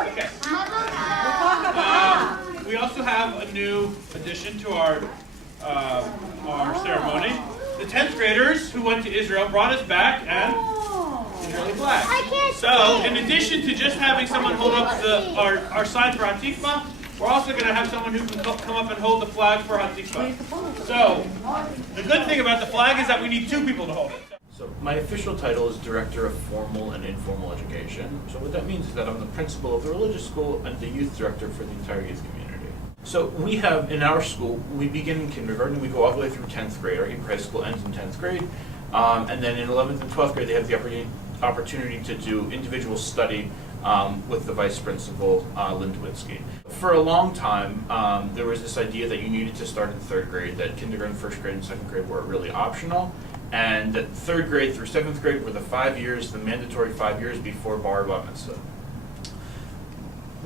Okay. We also have a new addition to our ceremony. The 10th graders who went to Israel brought us back an Israeli flag. So, in addition to just having someone hold up our sign for Hatikva, we're also going to have someone who can come up and hold the flag for Hatikva. So, the good thing about the flag is that we need 2 people to hold it. So my official title is Director of Formal and Informal Education. So what that means is that I'm the principal of the religious school and the youth director for the entire youth community. So we have, in our school, we begin in kindergarten, we go all the way through 10th grade. Our Hebrew high school ends in 10th grade. And then in 11th and 12th grade, they have the opportunity to do individual study with the vice principal, Lindwitzky. For a long time, there was this idea that you needed to start in 3rd grade, that kindergarten, 1st grade, and 2nd grade were really optional. And that 3rd grade through 7th grade were the 5 years, the mandatory 5 years before bar mitzvah.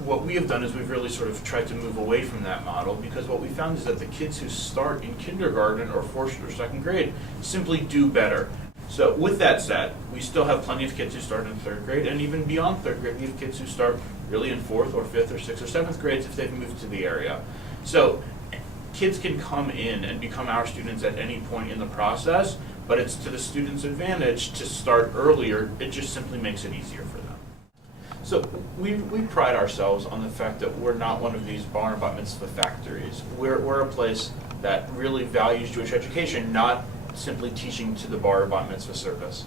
What we have done is we've really sort of tried to move away from that model, because what we found is that the kids who start in kindergarten or 1st or 2nd grade simply do better. So with that said, we still have plenty of kids who start in 3rd grade, and even beyond 3rd grade, we have kids who start really in 4th or 5th or 6th or 7th grades if they've moved to the area. So kids can come in and become our students at any point in the process, but it's to the student's advantage to start earlier. It just simply makes it easier for them. So we pride ourselves on the fact that we're not one of these bar and bat mitzvah factories. We're a place that really values Jewish education, not simply teaching to the bar or bat mitzvah service.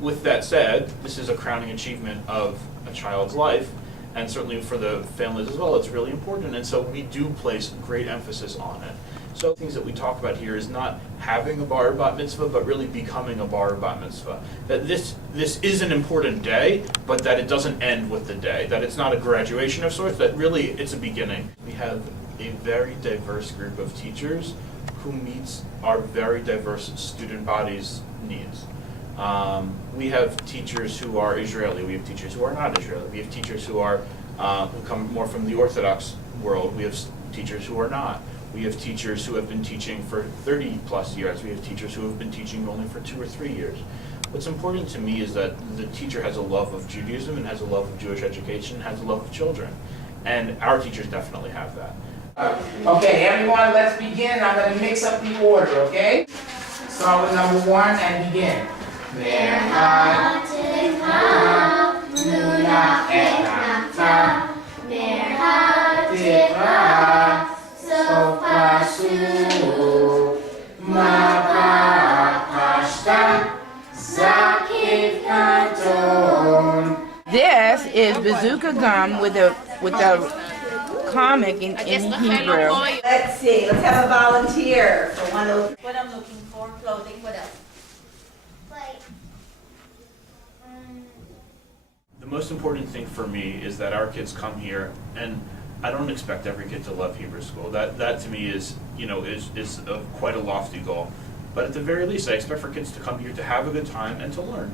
With that said, this is a crowning achievement of a child's life, and certainly for the families as well, it's really important, and so we do place great emphasis on it. So things that we talk about here is not having a bar bat mitzvah, but really becoming a bar bat mitzvah. That this is an important day, but that it doesn't end with the day. That it's not a graduation of sorts, that really it's a beginning. We have a very diverse group of teachers who meets our very diverse student body's needs. We have teachers who are Israeli, we have teachers who are not Israeli, we have teachers who come more from the Orthodox world, we have teachers who are not. We have teachers who have been teaching for 30 plus years. We have teachers who have been teaching only for 2 or 3 years. What's important to me is that the teacher has a love of Judaism and has a love of Jewish education and has a love of children. And our teachers definitely have that. Okay, everyone, let's begin. I'm going to mix up the order, okay? Start with number 1 and begin. This is bazooka gum with a comic in Hebrew. Let's see. Let's have a volunteer for one of. What I'm looking for, clothing. What else? The most important thing for me is that our kids come here, and I don't expect every kid to love Hebrew school. That to me is quite a lofty goal. But at the very least, I expect for kids to come here to have a good time and to learn.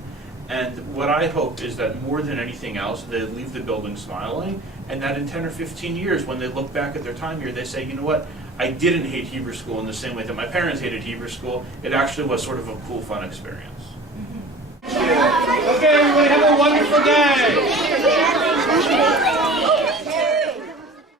And what I hope is that more than anything else, they leave the building smiling, and that in 10 or 15 years, when they look back at their time here, they say, you know what, I didn't hate Hebrew school in the same way that my parents hated Hebrew school. It actually was sort of a cool, fun experience. Okay, everybody, have a wonderful day.